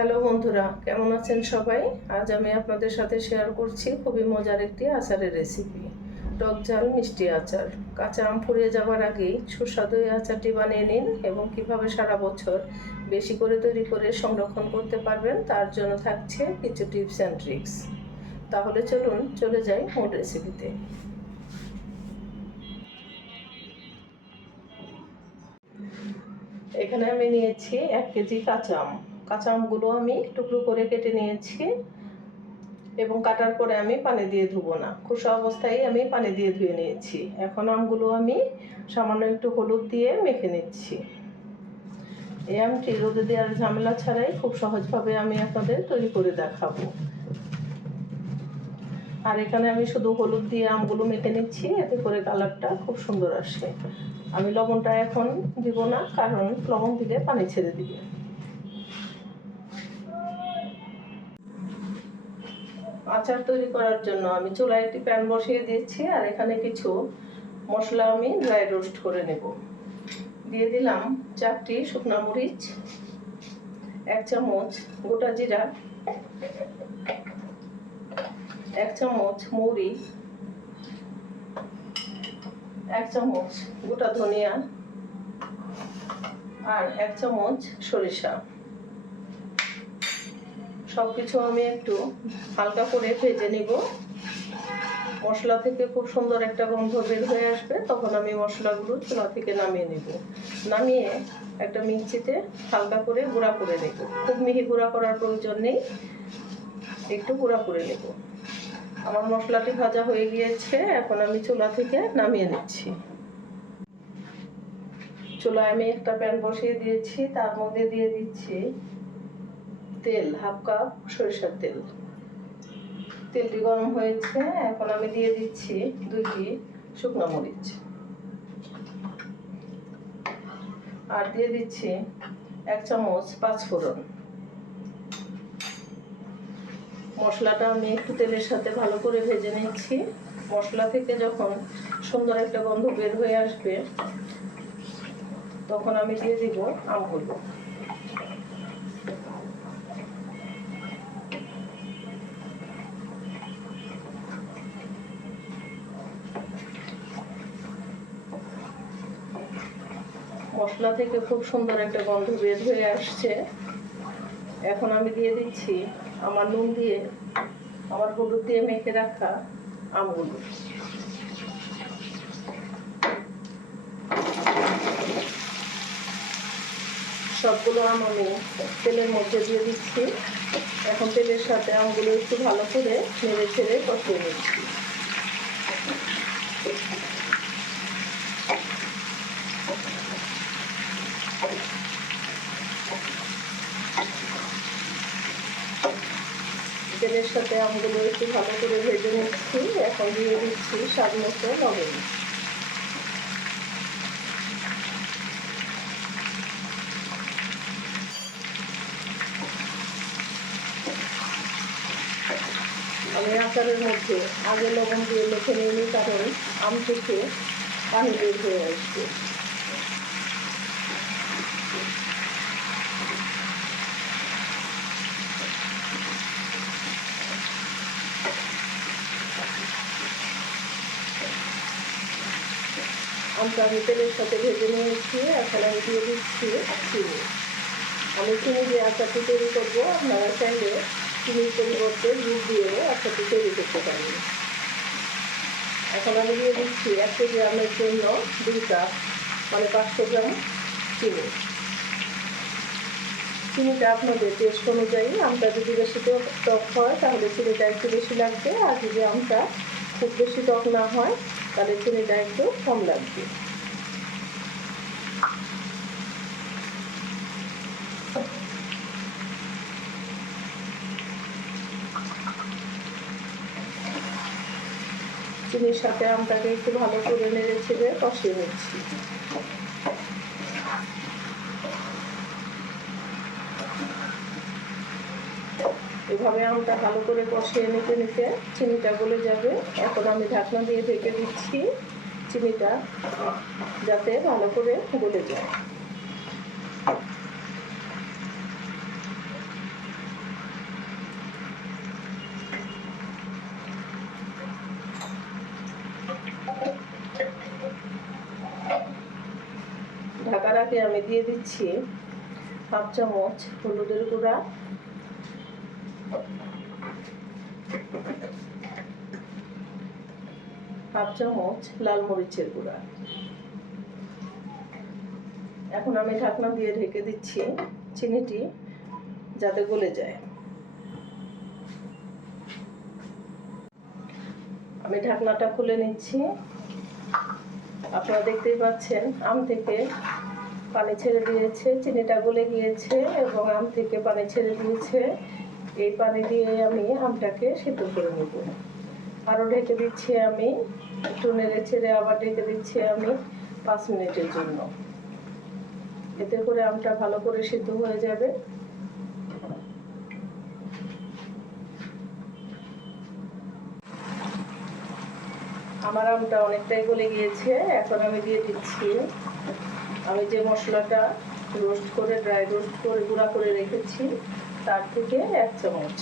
Hello বন্ধুরা, কেমন আছেন সবাই? আজ আমি আপনাদের সাথে শেয়ার করছি খুবই মজার একটি আচারের রেসিপি, টক ঝাল মিষ্টি আচার। কাঁচা আম ফুরিয়ে যাবার আগেই সুস্বাদু এই আচারটি বানিয়ে নিন এবং কিভাবে সারা বছর বেশি করে তৈরি করে সংরক্ষণ করতে পারবেন তার জন্য থাকছে কিছু টিপস অ্যান্ড ট্রিক্স। তাহলে চলুন চলে যাই মূল রেসিপিতে। এখানে আমি নিয়েছি 1 কেজি কাঁচা আম। কাঁচা আমগুলো আমি টুকরো করে কেটে নিয়েছি এবং কাটার পরে আমি পানি দিয়ে ধুবো না, খোসা অবস্থায় আমি পানি দিয়ে ধুয়ে নিয়েছি। এখন আমগুলো আমি সামান্য একটু হলুদ দিয়ে মেখে নিচ্ছি। এই আমটি রোদে দেওয়ার ঝামেলা ছাড়াই খুব সহজভাবে আমি আপনাদের তৈরি করে দেখাবো। আর এখানে আমি শুধু হলুদ দিয়ে আমগুলো মেখে নিচ্ছি, এতে করে কালারটা খুব সুন্দর আসে। আমি লবণটা এখন দিব না, কারণ লবণ দিলে পানি ছেড়ে দিবে। আচার তৈরি করার জন্য আমি চুলায় একটি প্যান বসিয়ে দিয়েছি, আর এখানে কিছু মশলা আমি ড্রাই রোস্ট করে নেব। দিয়ে দিলাম 4টি শুকনো মরিচ, 1 চামচ গোটা জিরা, 1 চামচ মৌরি, 1 চামচ গোটা ধনিয়া আর 1 চামচ সরিষা। সবকিছু আমি একটু হালকা করে ভেজে নিব। মশলা থেকে খুব সুন্দর একটা গন্ধ বের হয়ে আসবে, তখন আমি মশলাগুলো চুলা থেকে নামিয়ে নেব। নামিয়ে একটা মিক্সিতে হালকা করে গুঁড়া করে নেব। খুব মিহি গুঁড়া করার প্রয়োজন নেই, একটু গুঁড়া করে নেব। আমার মশলাটি ভাজা হয়ে গিয়েছে, এখন আমি চুলা থেকে নামিয়ে নিচ্ছি। চুলায় আমি একটা প্যান বসিয়ে দিয়েছি, তার মধ্যে দিয়ে দিচ্ছি তেল, 1/2 কাপ সরিষার তেল। তেলটি গরম হয়েছে, এখন আমি দিয়ে দিচ্ছি 2টি শুকনো মরিচ আর দিয়ে দিচ্ছি 1 চামচ 5 ফোড়ন। মশলাটা আমি একটু তেলের সাথে ভালো করে ভেজে নিচ্ছি। মশলা থেকে যখন সুন্দর একটা গন্ধ বের হয়ে আসবে, তখন আমি দিয়ে দিব আমগুলো। মশলা থেকে খুব সুন্দর একটা গন্ধ বের হয়ে আসছে। এখন আমি দিয়ে দিচ্ছি আমার নুন দিয়ে, আমার হলুদ দিয়ে মেখে রাখা আমগুলো। সবগুলো আম আমি তেলের মধ্যে দিয়ে দিচ্ছি। এখন তেলের সাথে আমগুলো একটু ভালো করে নেড়ে ছেড়ে কষিয়ে নিচ্ছি। তেলের সাথে আমগুলো একটু ভালো করে ভেজে নিচ্ছি। এখন দিয়ে দিচ্ছি স্বাদ মতো লবণ। আমি আচারের মধ্যে আগে লবণ দিয়ে মেখে নিই, কারণ আম থেকে পানি বের হয়ে আসবে। আমটা আমি তেলের সাথে ভেজে নিয়েছি, এখন আমি দিয়ে দিচ্ছি চিনি। আমি চিনি দিয়ে আচারটি তৈরি করবো। আপনারা চাইলে চিনির পরিবর্তে দুধ দিয়েও আচারটি তৈরি করতে পারেন। এখন আমি দিয়ে দিচ্ছি 1 কেজি আমের জন্য 2 কাপ, মানে 500 গ্রাম চিনি। চিনিটা আপনাদের টেস্ট অনুযায়ী, আমটা যদি বেশি টক হয় তাহলে চিনিটা একটু বেশি লাগবে, আর যদি আমটা খুব বেশি টক না হয় তাহলে চিনিটা একটু কম লাগবে। চিনির সাথে আমটাকে একটু ভালো করে নেড়ে ছেড়ে কষিয়ে নিচ্ছি। এভাবে আমটা ভালো করে কষিয়ে নিতে নিতে চিনিটা গলে যাবে। এখন আমি ঢাকনা দিয়ে ঢেকে দিচ্ছি, চিনিটা যাতে ভালো করে গলে যায়। আগে আমি দিয়ে দিচ্ছি হাফ চামচ হলুদের গুঁড়া, হাফ চামচ লাল মরিচের গুঁড়া। এখন আমি ঢাকনা দিয়ে ঢেকে দিচ্ছি চিনিটি যাতে গলে যায়। আমি ঢাকনাটা খুলে নিচ্ছি। আপনারা দেখতেই পাচ্ছেন আম থেকে পানি ছেড়ে দিয়েছে, চিনিটা গলে গিয়েছে এবং আম থেকে পানি ছেড়ে দিয়েছে। এই পানি দিয়ে আমি আমটাকে সিদ্ধ করে নেব। আরও ঢেকে দিচ্ছি আমি, একটু নেড়ে ছেড়ে আবার ঢেকে দিচ্ছি আমি 5 মিনিটের জন্য। এতে করে আমটা ভালো করে সিদ্ধ হয়ে যাবে। আমার আমটা অনেকটাই গলে গিয়েছে। এখন আমি দিয়ে দিচ্ছি আমি যে মশলাটা ড্রাই রোস্ট করে গুঁড়া করে রেখেছি তার থেকে 1 চামচ।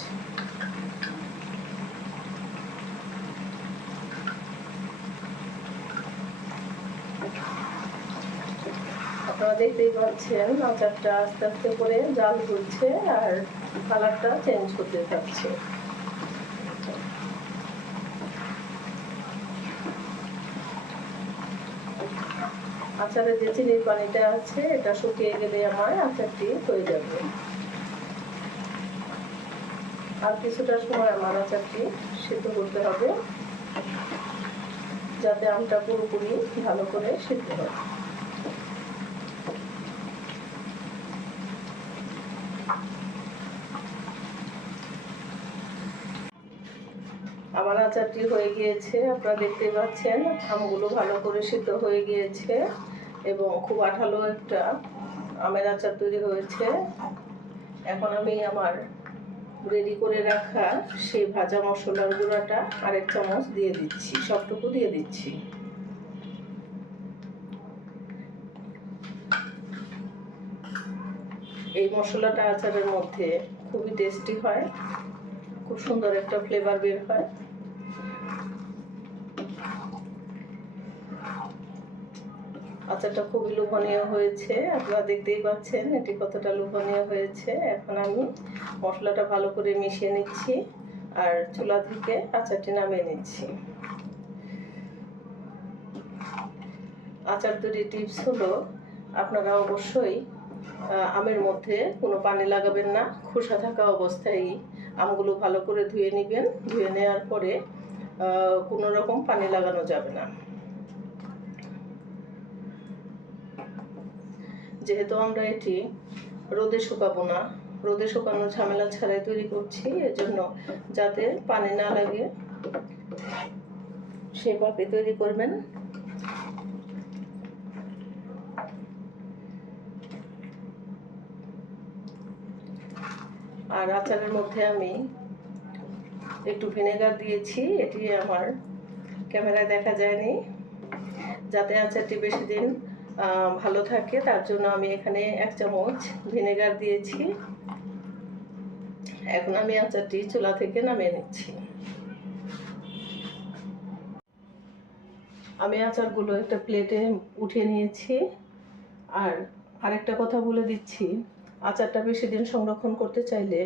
আপনারা দেখতেই পাচ্ছেন আচারটা আস্তে আস্তে করে জাল হচ্ছে আর কালারটা চেঞ্জ করতে থাকছে। আচারে যে চিনির পানিটা আছে এটা শুকিয়ে গেলে আমার আচারটি হয়ে যাবে। আর কিছুটা সময় আমার আচারটি সিদ্ধ করতে হবে যাতে আমটা পুরোপুরি ভালো করে সিদ্ধ হয়। আমার আচারটি হয়ে গিয়েছে, আপনারা দেখতে পাচ্ছেন আমগুলো ভালো করে সিদ্ধ হয়ে গিয়েছে এবং খুব আঠালো একটা আমের আচার তৈরি হয়েছে। এখন আমি আমার রেডি করে রাখা সেই ভাজা মশলার গুঁড়াটা 1 চামচ দিয়ে দিচ্ছি, সবটুকু দিয়ে দিচ্ছি। এই মশলাটা আচারের মধ্যে খুবই টেস্টি হয়, খুব সুন্দর একটা ফ্লেভার বের হয়। আচারটা খুবই লোভনীয় হয়েছে, আপনারা দেখতেই পাচ্ছেন এটি কতটা লোভনীয় হয়েছে। এখন আমি মশলাটা ভালো করে মিশিয়ে নিচ্ছি আর চুলা থেকে আচারটি নামিয়ে নিচ্ছি। আচার তৈরির টিপস হলো আপনারা অবশ্যই আমের মধ্যে কোনো পানি লাগাবেন না, খোসা থাকা অবস্থায় আমগুলো ভালো করে ধুয়ে নেবেন। ধুয়ে নেওয়ার পরে কোনো রকম পানি লাগানো যাবে না। যেহেতু আমরা এটি রোদে শুকাবো না, রোদে শুকানোর ঝামেলা ছাড়াই তৈরি করছি, এজন্য যাতে পানি না লাগে সেভাবে তৈরি করবেন। আর আচারের মধ্যে আমি একটু ভিনেগার দিয়েছি, এটি আমার ক্যামেরায় দেখা যায়নি। যাতে আচারটি বেশি দিন ভালো থাকে তার জন্য আমি এখানে 1 চামচ ভিনেগার দিয়েছি। এখন আমি আচারটি চুলা থেকে নামিয়ে নিচ্ছি। আমি আচারগুলো একটা প্লেটে উঠিয়ে নিয়েছি। আর আরেকটা কথা বলে দিচ্ছি, আচারটা বেশি দিন সংরক্ষণ করতে চাইলে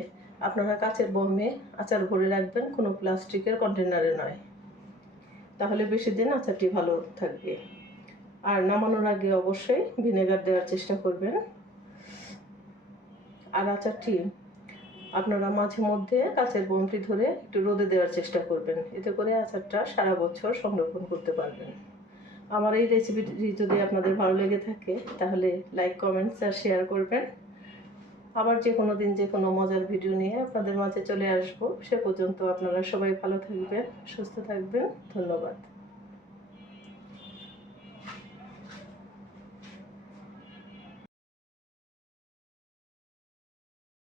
আপনারা কাচের বয়ামে আচার ভরে রাখবেন, কোনো প্লাস্টিকের কন্টেনারে নয়, তাহলে বেশি দিন আচারটি ভালো থাকবে। আর নামানোর আগে অবশ্যই ভিনেগার দেওয়ার চেষ্টা করবেন। আর আচারটি আপনারা মাঝে মধ্যে কাচের বয়ামটি ধরে একটু রোদে দেওয়ার চেষ্টা করবেন, এতে করে আচারটা সারা বছর সংরক্ষণ করতে পারবেন। আমার এই রেসিপিটি যদি আপনাদের ভালো লেগে থাকে তাহলে লাইক, কমেন্টস আর শেয়ার করবেন। আবার যে কোনো দিন যে কোনো মজার ভিডিও নিয়ে আপনাদের মাঝে চলে আসবো। সে পর্যন্ত আপনারা সবাই ভালো থাকবেন, সুস্থ থাকবেন। ধন্যবাদ।